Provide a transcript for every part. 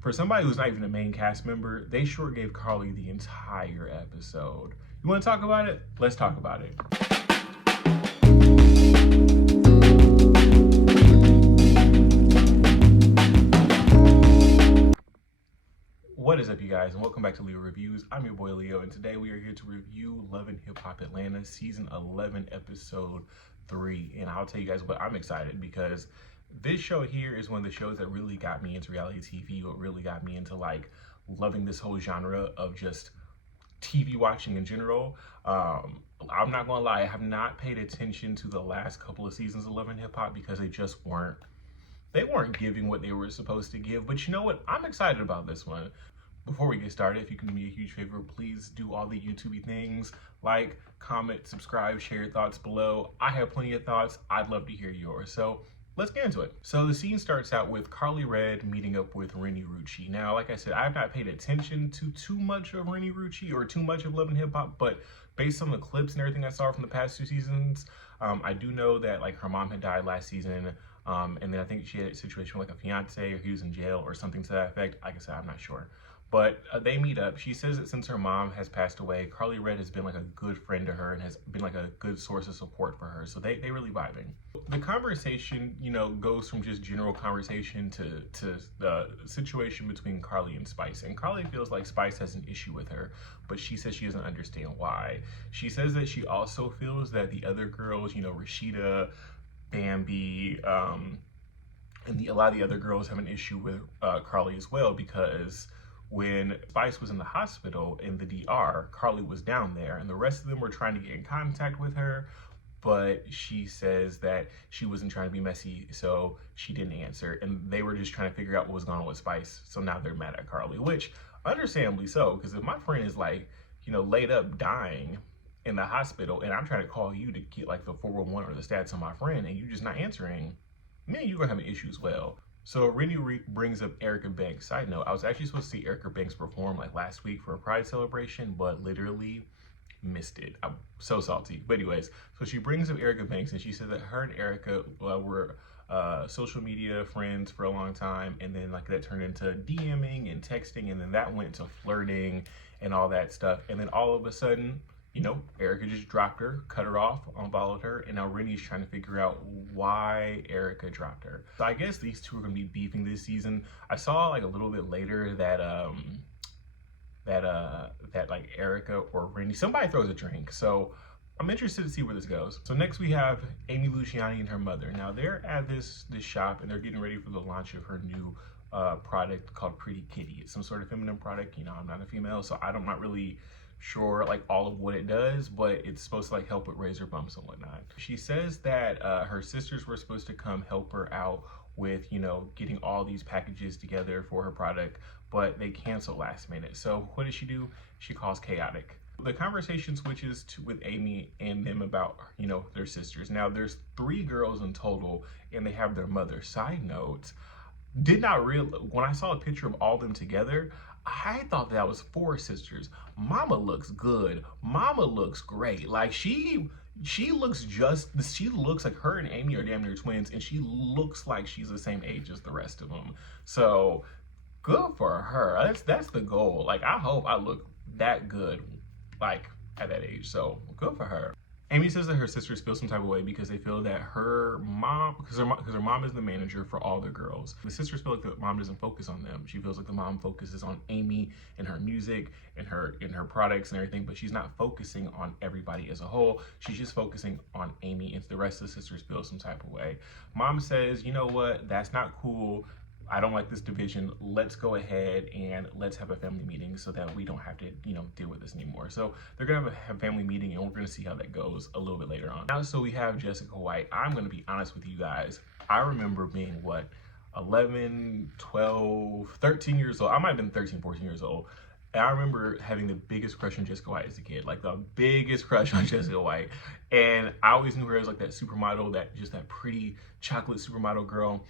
For somebody who's not even a main cast member, they sure gave Carly the entire episode. You want to talk about it? Let's talk about it. What is up, you guys, and welcome back to Leo Reviews. I'm your boy Leo, and today we are here to review Love and Hip Hop Atlanta Season 11, Episode 3. And I'll tell you guys what, I'm excited because this show here is one of the shows that really got me into reality TV, what really got me into like loving this whole genre of just TV watching in general. I'm not gonna lie, I have not paid attention to the last couple of seasons of Love and Hip Hop because they weren't giving what they were supposed to give. But you know what? I'm excited about this one. Before we get started, if you can do me a huge favor, please do all the YouTube things. Like, comment, subscribe, share your thoughts below. I have plenty of thoughts. I'd love to hear yours. So let's get into it. So the scene starts out with Karlie Redd meeting up with Renni Rucci. Now, like I said, I have not paid attention to too much of Renni Rucci or too much of Love and Hip Hop, but based on the clips and everything I saw from the past 2 seasons, I do know that like her mom had died last season. And then I think she had a situation with like a fiance, or he was in jail or something to that effect. Like I said, I'm not sure. But they meet up. She says that since her mom has passed away, Karlie Redd has been like a good friend to her and has been like a good source of support for her. So they really vibing. The conversation, you know, goes from just general conversation to the situation between Karlie and Spice. And Karlie feels like Spice has an issue with her, but she says she doesn't understand why. She says that she also feels that the other girls, you know, Rashida, Bambi, and a lot of the other girls have an issue with Karlie as well, because when Spice was in the hospital in the DR, Karlie was down there and the rest of them were trying to get in contact with her, but she says that she wasn't trying to be messy, so she didn't answer, and they were just trying to figure out what was going on with Spice. So now they're mad at Karlie, which understandably so, because if my friend is like, you know, laid up dying in the hospital and I'm trying to call you to get like the 411 or the stats on my friend and you just not answering, man, you're gonna have an issue as well. So Renni brings up Erica Banks. Side note, I was actually supposed to see Erica Banks perform like last week for a Pride celebration, but literally missed it. I'm so salty. But anyways, so she brings up Erica Banks and she said that her and Erica were social media friends for a long time, and then like that turned into DMing and texting, and then that went to flirting and all that stuff. And then all of a sudden, you know, Erica just dropped her, cut her off, unfollowed her, and now Renni's trying to figure out why Erica dropped her. So I guess these two are gonna be beefing this season. I saw like a little bit later that that like Erica or Renni, somebody throws a drink. So I'm interested to see where this goes. So next we have Amy Luciani and her mother. Now they're at this shop and they're getting ready for the launch of her new product called Pretty Kitty. It's some sort of feminine product. You know, I'm not a female, so I'm not really sure like all of what it does, but it's supposed to like help with razor bumps and whatnot. She says that her sisters were supposed to come help her out with, you know, getting all these packages together for her product, but they canceled last minute. So what does she do? She calls Chaotic. The conversation switches to with Amy and them about, you know, their sisters. Now there's 3 girls in total and they have their mother. Side note, did not realize when I saw a picture of all them together, I thought that was 4 sisters. Mama looks good. Mama looks great. Like she looks like her and Amy are damn near twins, and she looks like she's the same age as the rest of them. So good for her. That's the goal. Like I hope I look that good like at that age. So good for her. Amy says that her sisters feel some type of way because they feel that her mom, because her mom is the manager for all the girls. The sisters feel like the mom doesn't focus on them. She feels like the mom focuses on Amy and her music and her products and everything, but she's not focusing on everybody as a whole. She's just focusing on Amy, and the rest of the sisters feel some type of way. Mom says, you know what, that's not cool. I don't like this division. Let's go ahead and let's have a family meeting so that we don't have to, you know, deal with this anymore. So they're gonna have a family meeting and we're gonna see how that goes a little bit later on. Now, so we have Jessica White. I'm gonna be honest with you guys. I remember being what, 11, 12, 13 years old. I might have been 13, 14 years old. And I remember having the biggest crush on Jessica White as a kid, like the biggest crush on Jessica White. And I always knew her as like that supermodel, that pretty chocolate supermodel girl.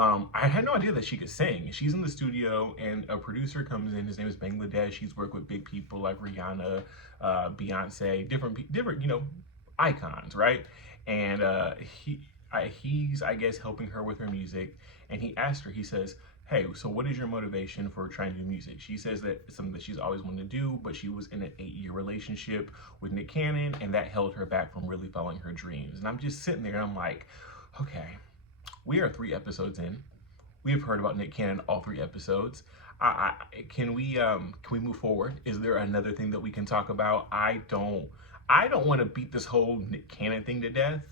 I had no idea that she could sing. She's in the studio and a producer comes in. His name is Bangladesh. He's worked with big people like Rihanna, Beyonce, different, you know, icons, right? And he's, I guess, helping her with her music. And he asked her, he says, hey, so what is your motivation for trying to do music? She says that it's something that she's always wanted to do, but she was in an 8-year relationship with Nick Cannon, and that held her back from really following her dreams. And I'm just sitting there and I'm like, okay, we are 3 episodes in. We have heard about Nick Cannon all 3 episodes. Can we move forward? Is there another thing that we can talk about? I don't want to beat this whole Nick Cannon thing to death.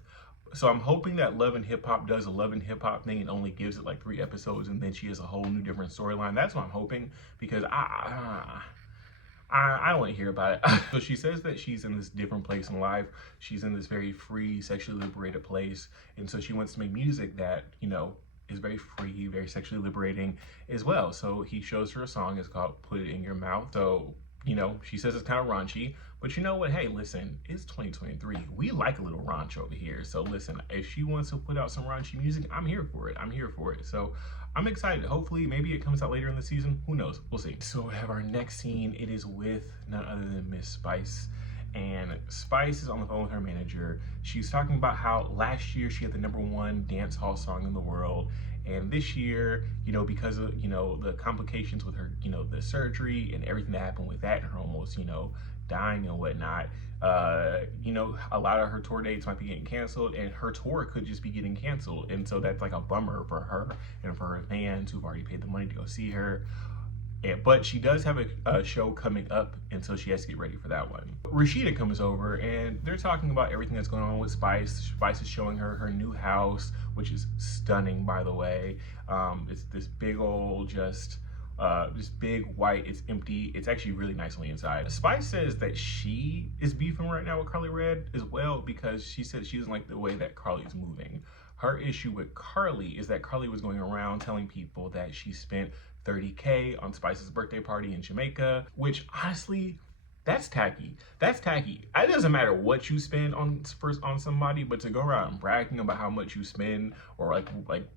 So I'm hoping that Love and Hip Hop does a Love and Hip Hop thing and only gives it like 3 episodes, and then she has a whole new different storyline. That's what I'm hoping, because I don't want to hear about it. So she says that she's in this different place in life. She's in this very free, sexually liberated place. And so she wants to make music that, you know, is very free, very sexually liberating as well. So he shows her a song. It's called Put It In Your Mouth. So, you know, she says it's kind of raunchy, but you know what? Hey, listen, it's 2023. We like a little raunch over here. So listen, if she wants to put out some raunchy music, I'm here for it. I'm here for it. So I'm excited. Hopefully, maybe it comes out later in the season. Who knows? We'll see. So we have our next scene. It is with none other than Miss Spice. And Spice is on the phone with her manager. She's talking about how last year she had the #1 dance hall song in the world. And this year, you know, because of, you know, the complications with her, you know, the surgery and everything that happened with that, and her almost, you know, dying and whatnot, you know, a lot of her tour dates might be getting canceled, and her tour could just be getting canceled. And so that's like a bummer for her and for her fans who've already paid the money to go see her. But she does have a show coming up, and so she has to get ready for that one. Rashida comes over, and they're talking about everything that's going on with Spice. Spice is showing her her new house, which is stunning, by the way. It's this big old, just big white. It's empty. It's actually really nice on the inside. Spice says that she is beefing right now with Carly Red as well, because she says she doesn't like the way that Carly's moving. Her issue with Carly is that Carly was going around telling people that she spent $30K on Spice's birthday party in Jamaica, which honestly, that's tacky. That's tacky. It doesn't matter what you spend on somebody, but to go around bragging about how much you spend, or like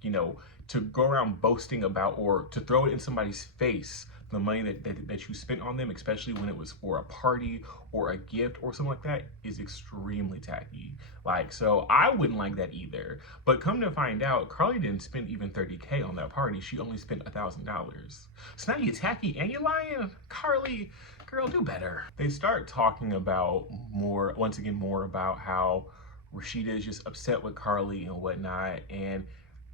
you know, to go around boasting about, or to throw it in somebody's face, the money that you spent on them, especially when it was for a party or a gift or something like that, is extremely tacky. Like, so I wouldn't like that either. But come to find out, Carly didn't spend even $30K on that party. She only spent $1,000. So now you're tacky and you're lying. Carly, girl, do better. They start talking about once again, more about how Rashida is just upset with Carly and whatnot. And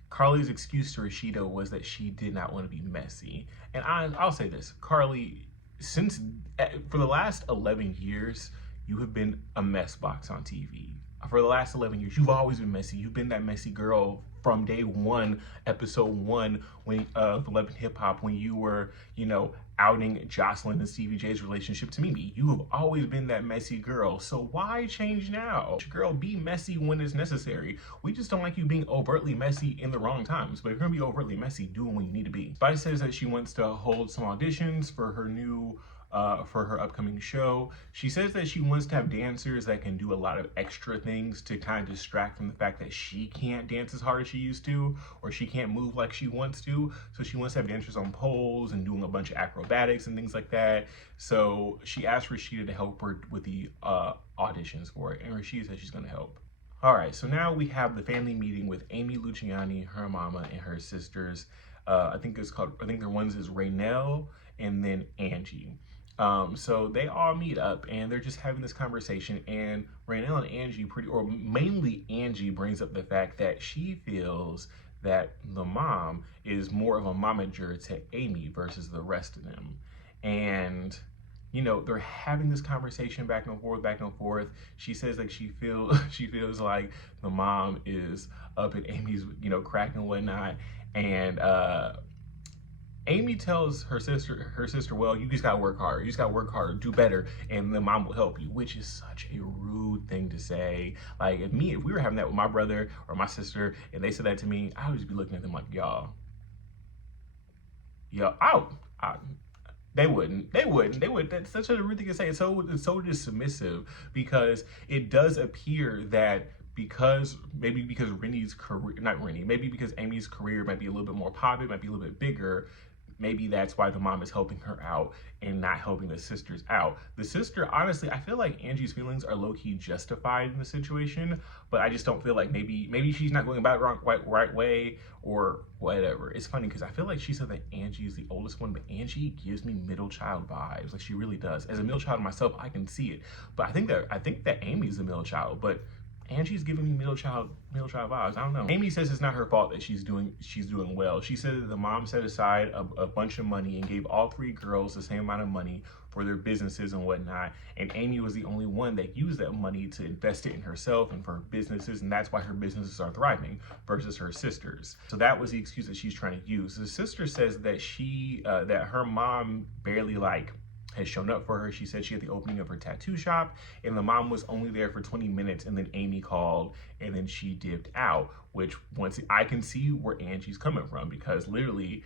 Carly's excuse to Rashida was that she did not want to be messy. And I'll say this, Carly, for the last 11 years, you have been a mess box on TV. For the last 11 years, you've always been messy. You've been that messy girl from day 1, episode 1 of Love and Hip Hop, when you were, you know, outing Jocelyn and Stevie J's relationship to Mimi. You have always been that messy girl. So why change now? Girl, be messy when it's necessary. We just don't like you being overtly messy in the wrong times. But if you're gonna be overtly messy, do it when you need to be. Spice says that she wants to hold some auditions for her new for her upcoming show. She says that she wants to have dancers that can do a lot of extra things to kind of distract from the fact that she can't dance as hard as she used to, or she can't move like she wants to. So she wants to have dancers on poles and doing a bunch of acrobatics and things like that. So she asked Rashida to help her with the auditions for it, and Rashida says she's gonna help. All right, so now we have the family meeting with Amy Luciani, her mama, and her sisters. I think their ones is Raynell and then Angie. So they all meet up and they're just having this conversation, and Raynell and Angie mainly Angie brings up the fact that she feels that the mom is more of a momager to Amy versus the rest of them. And you know, they're having this conversation back and forth. She says like she feels like the mom is up at Amy's, you know, crack and whatnot. And Amy tells her sister, well, you just gotta work hard. You just gotta work hard, do better, and the mom will help you, which is such a rude thing to say. Like, if we were having that with my brother or my sister, and they said that to me, I would just be looking at them like, y'all, they wouldn't. That's such a rude thing to say. It's so just submissive, because it does appear that because Amy's career might be a little bit more popular, might be a little bit bigger, maybe that's why the mom is helping her out and not helping the sisters out. The sister, honestly, I feel like Angie's feelings are low-key justified in the situation, but I just don't feel like maybe she's not going about it right way or whatever. It's funny because I feel like she said that Angie is the oldest one, but Angie gives me middle child vibes. Like, she really does. As a middle child myself, I can see it. But I think that Amy's the middle child, but Angie's giving me middle child vibes. I don't know. Amy says it's not her fault that she's doing well. She said that the mom set aside a bunch of money and gave all 3 girls the same amount of money for their businesses and whatnot. And Amy was the only one that used that money to invest it in herself and for her businesses, and that's why her businesses are thriving versus her sisters. So that was the excuse that she's trying to use. The sister says that that her mom barely has shown up for her. She said she had the opening of her tattoo shop and the mom was only there for 20 minutes and then Amy called and then she dipped out, which once I can see where Angie's coming from, because literally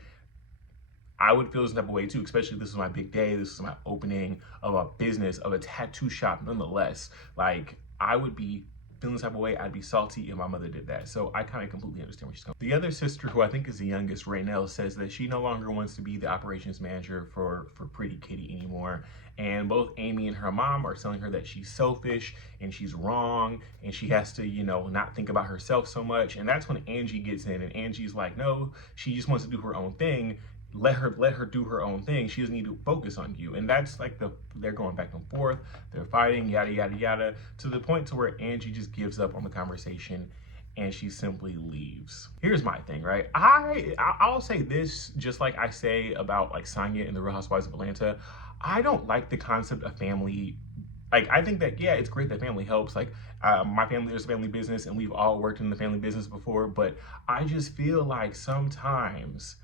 I would feel this type of way too, especially this is my big day. This is my opening of a business, of a tattoo shop nonetheless. Like, I would be feeling this type of way. I'd be salty if my mother did that. So I kind of completely understand where she's coming from. The other sister, who I think is the youngest, Raynell, says that she no longer wants to be the operations manager for Pretty Kitty anymore. And both Amy and her mom are telling her that she's selfish and she's wrong and she has to, not think about herself so much. And that's when Angie gets in, and Angie's like, no, she just wants to do her own thing. Let her do her own thing. She doesn't need to focus on you. And that's like they're going back and forth. They're fighting, yada, yada, yada, to the point to where Angie just gives up on the conversation and she simply leaves. Here's my thing, right? I'll say this, just like I say about like Sonya in the Real Housewives of Atlanta. I don't like the concept of family. Like, I think that, yeah, it's great that family helps. Like, my family is a family business and we've all worked in the family business before, but I just feel like sometimes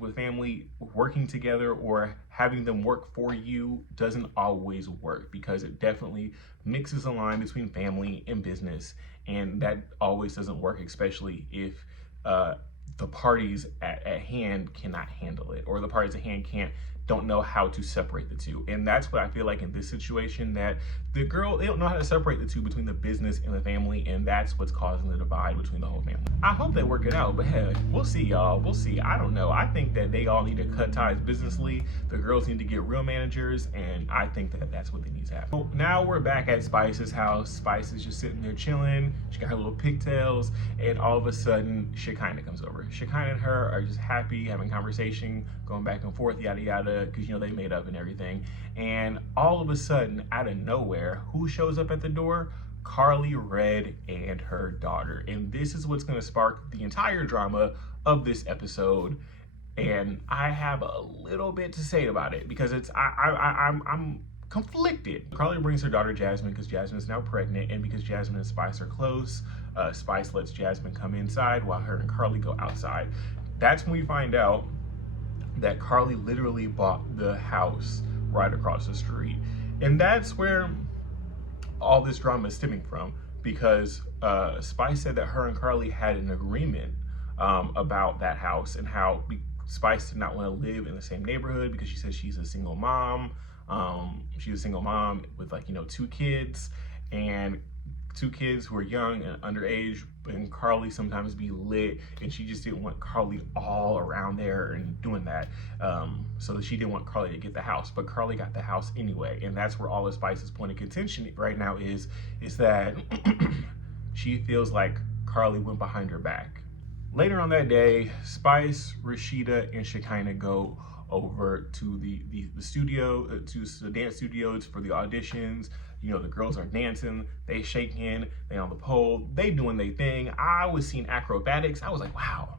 with family, working together or having them work for you doesn't always work, because it definitely mixes a line between family and business, and that always doesn't work, especially if the parties at hand cannot handle it, or the parties at hand don't know how to separate the two. And that's what I feel like in this situation, that they don't know how to separate the two between the business and the family, and that's what's causing the divide between the whole family. I hope they work it out, but heck, we'll see, y'all. We'll see. I don't know. I think that they all need to cut ties businessly. The girls need to get real managers, and I think that that's what they need to happen. So now we're back at Spice's house. Spice is just sitting there chilling. She got her little pigtails, and all of a sudden, Shekinah comes over. Shekinah and her are just happy, having conversation, going back and forth, yada, yada, because, they made up and everything. And all of a sudden, out of nowhere, who shows up at the door? Carly Red and her daughter. And this is what's going to spark the entire drama of this episode. And I have a little bit to say about it, because I'm conflicted. Carly brings her daughter Jasmine because Jasmine is now pregnant, and because Jasmine and Spice are close, Spice lets Jasmine come inside while her and Carly go outside. That's when we find out that Carly literally bought the house right across the street. And that's where all this drama is stemming from, because Spice said that her and Carly had an agreement about that house, and how Spice did not want to live in the same neighborhood because she says she's a single mom. She's a single mom with 2 kids, and 2 kids who are young and underage, and Carly sometimes be lit, and she just didn't want Carly all around there and doing that, so that she didn't want Carly to get the house. But Carly got the house anyway, and that's where all of Spice's point of contention right now is that she feels like Carly went behind her back. Later on that day, Spice, Rashida, and Shekinah go over to the studio, to the dance studios for the auditions. The girls are dancing, they shaking, they on the pole, they doing their thing. I was seeing acrobatics. I was like, wow,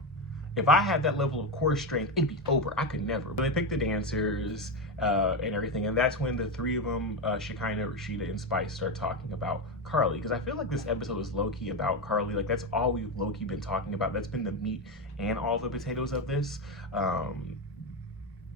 if I had that level of core strength, it'd be over. I could never. But they picked the dancers and everything, and that's when the 3 of them, Shekinah, Rashida, and Spice, start talking about Carly, because I feel like this episode is low-key about Carly. Like, that's all we've low-key been talking about. That's been the meat and all the potatoes of this.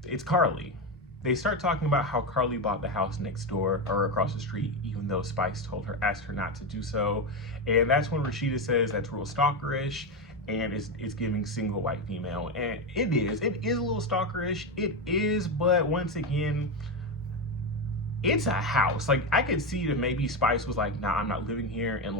It's Carly. They start talking about how Carly bought the house next door or across the street, even though Spice asked her not to do so. And that's when Rashida says that's real stalkerish, and it's giving single white female. And it is a little stalkerish. It is, but once again, it's a house. Like, I could see that maybe Spice was like, nah, I'm not living here, and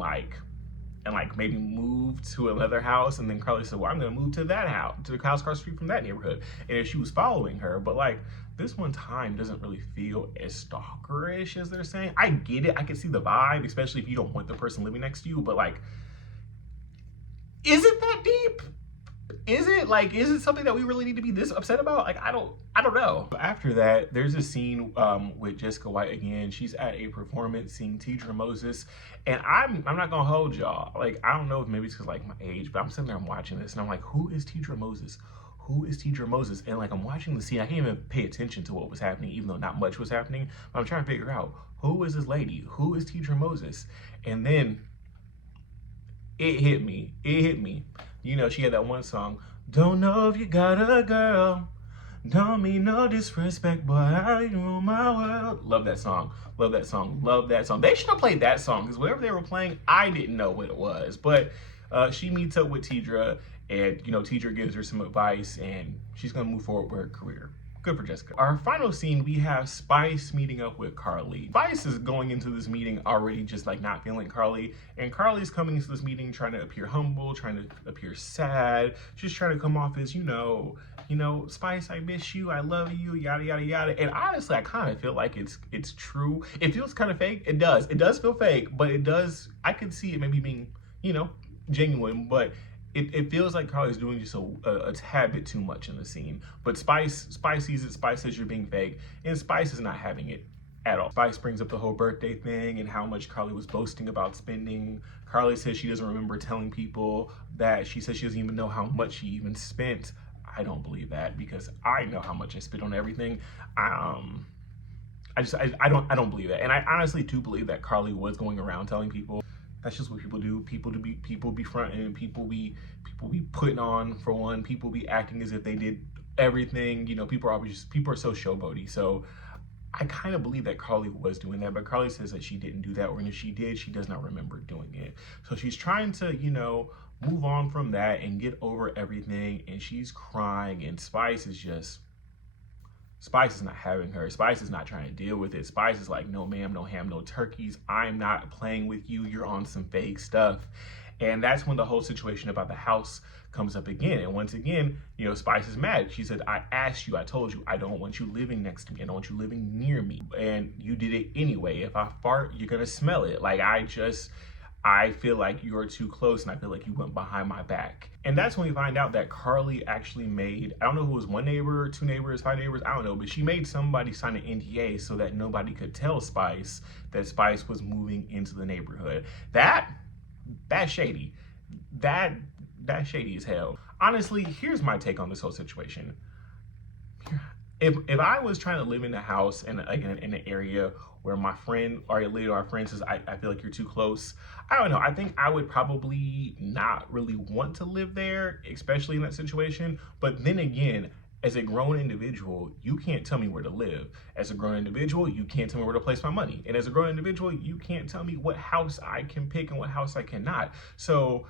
and like maybe move to another house. And then Carly said, well, I'm gonna move to that house, to the house across the street from that neighborhood. And if she was following her, but like this one time doesn't really feel as stalkerish as they're saying. I get it, I can see the vibe, especially if you don't want the person living next to you, but like, is it that deep? Is it something that we really need to be this upset about? Like, I don't know. After that, there's a scene with Jessica White again. She's at a performance seeing Tidra Moses, and I'm not gonna hold y'all. Like, I don't know if maybe it's because like my age, but I'm sitting there, I'm watching this, and I'm like, who is Tidra Moses? Who is Tidra Moses? And like, I'm watching the scene, I can't even pay attention to what was happening, even though not much was happening. But I'm trying to figure out, who is this lady? Who is Tidra Moses? And then it hit me. You know, she had that one song, don't know if you got a girl, don't mean no disrespect, but I rule my world. Love that song, love that song, love that song. They should have played that song, because whatever they were playing, I didn't know what it was. But she meets up with Tidra, and you know, Tidra gives her some advice, and she's gonna move forward with her career. Good for Jessica. Our final scene, we have Spice meeting up with Carly. Spice is going into this meeting already just like not feeling Carly, and Carly's coming into this meeting trying to appear humble, trying to appear sad, just trying to come off as, you know, Spice, I miss you, I love you, yada, yada, yada. And honestly, I kind of feel like it's true. It feels kind of fake. It does feel fake, but I could see it maybe being, you know, genuine, but it feels like Carly's doing just a tad bit too much in the scene. But Spice sees it, Spice says you're being fake, and Spice is not having it at all. Spice brings up the whole birthday thing and how much Carly was boasting about spending. Carly says she doesn't remember telling people that. She says she doesn't even know how much she even spent. I don't believe that, because I know how much I spent on everything. I don't believe that. And I honestly do believe that Carly was going around telling people. That's just what people do. People be fronting, people be putting on, for one. People be acting as if they did everything. You know, people are so showboaty. So I kind of believe that Carly was doing that, but Carly says that she didn't do that, or if she did, she does not remember doing it. So she's trying to, you know, move on from that and get over everything, and she's crying, and Spice is not having her. Spice is not trying to deal with it. Spice is like, no ma'am, no ham, no turkeys. I'm not playing with you. You're on some fake stuff. And that's when the whole situation about the house comes up again. And once again, you know, Spice is mad. She said, I asked you, I told you, I don't want you living next to me. I don't want you living near me. And you did it anyway. If I fart, you're gonna smell it. Like, I feel like you are too close, and I feel like you went behind my back. And that's when we find out that Carly actually made, I don't know who was, one neighbor, two neighbors, five neighbors, I don't know, but she made somebody sign an NDA so that nobody could tell Spice that Spice was moving into the neighborhood. That's shady. That's shady as hell. Honestly, here's my take on this whole situation. If I was trying to live in a house in an area where my friend or a lady or a friend says, I feel like you're too close, I don't know. I think I would probably not really want to live there, especially in that situation. But then again, as a grown individual, you can't tell me where to live. As a grown individual, you can't tell me where to place my money. And as a grown individual, you can't tell me what house I can pick and what house I cannot. So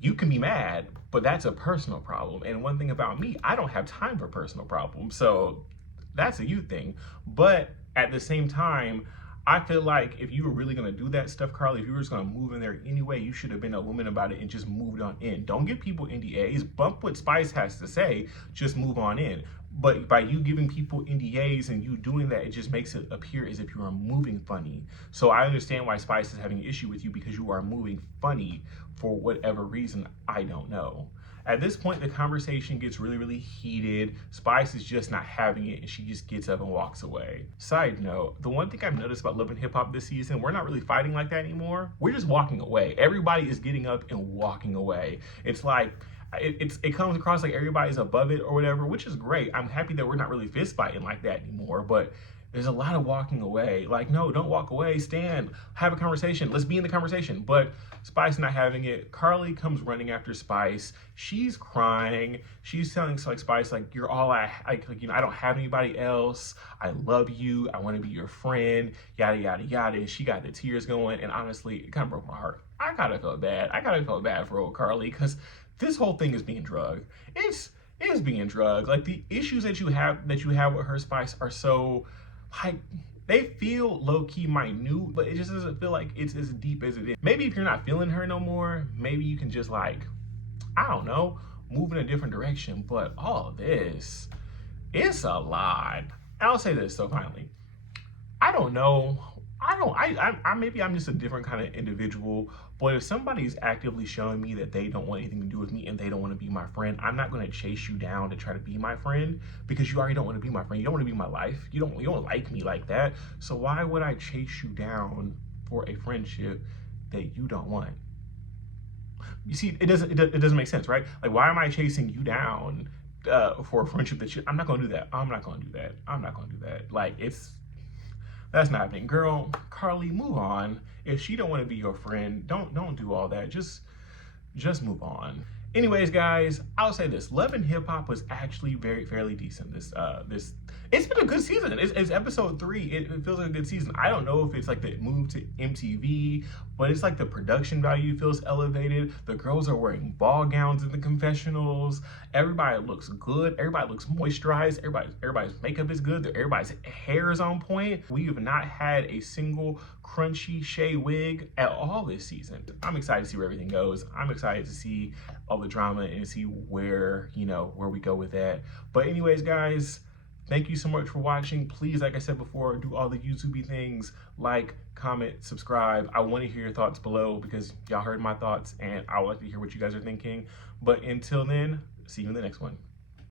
you can be mad, but that's a personal problem. And one thing about me, I don't have time for personal problems. So that's a you thing. But at the same time, I feel like if you were really gonna do that stuff, Carly, if you were just gonna move in there anyway, you should have been a woman about it and just moved on in. Don't give people NDAs, bump what Spice has to say, just move on in. But by you giving people NDAs and you doing that, it just makes it appear as if you are moving funny. So I understand why Spice is having an issue with you, because you are moving funny for whatever reason, I don't know. At this point, the conversation gets really, really heated. Spice is just not having it, and she just gets up and walks away. Side note, the one thing I've noticed about Love and Hip Hop this season, we're not really fighting like that anymore. We're just walking away. Everybody is getting up and walking away. It's like, it comes across like everybody's above it or whatever, which is great. I'm happy that we're not really fist fighting like that anymore, but there's a lot of walking away. Like, no, don't walk away, stand, have a conversation. Let's be in the conversation. But Spice not having it. Carly comes running after Spice. She's crying. She's telling like Spice, like, you're all I you know, I don't have anybody else. I love you. I want to be your friend, yada, yada, yada. And she got the tears going. And honestly, it kind of broke my heart. I kind of felt bad. I kind of felt bad for old Carly, because this whole thing is being drugged. It is being drugged. Like, the issues that you have with her, Spice, are so, like, they feel low-key minute, but it just doesn't feel like it's as deep as it is. Maybe if you're not feeling her no more, maybe you can just like, I don't know, move in a different direction. But all of this, it's a lot. I'll say this, so finally, I don't know. Maybe I'm just a different kind of individual, but if somebody's actively showing me that they don't want anything to do with me and they don't want to be my friend, I'm not going to chase you down to try to be my friend, because you already don't want to be my friend. You don't want to be my life. You don't like me like that. So why would I chase you down for a friendship that you don't want? You see, it doesn't make sense, right? Like, why am I chasing you down for a friendship that I'm not going to do that. I'm not going to do that. I'm not going to do that. Like, that's not happening. Girl, Carly, move on. If she don't want to be your friend, don't do all that. Just move on. Anyways, guys, I'll say this: Love and Hip Hop was actually fairly decent. It's been a good season. It's episode 3. It feels like a good season. I don't know if it's like the move to MTV, but it's like the production value feels elevated. The girls are wearing ball gowns in the confessionals. Everybody looks good. Everybody looks moisturized. Everybody's makeup is good. Everybody's hair is on point. We have not had a single crunchy shea wig at all this season. I'm excited to see where everything goes. I'm excited to see all the drama and see where we go with that. But anyways, guys, thank you so much for watching. Please, like I said before, do all the YouTube things, like, comment, subscribe. I want to hear your thoughts below, because y'all heard my thoughts and I would like to hear what you guys are thinking. But until then, see you in the next one.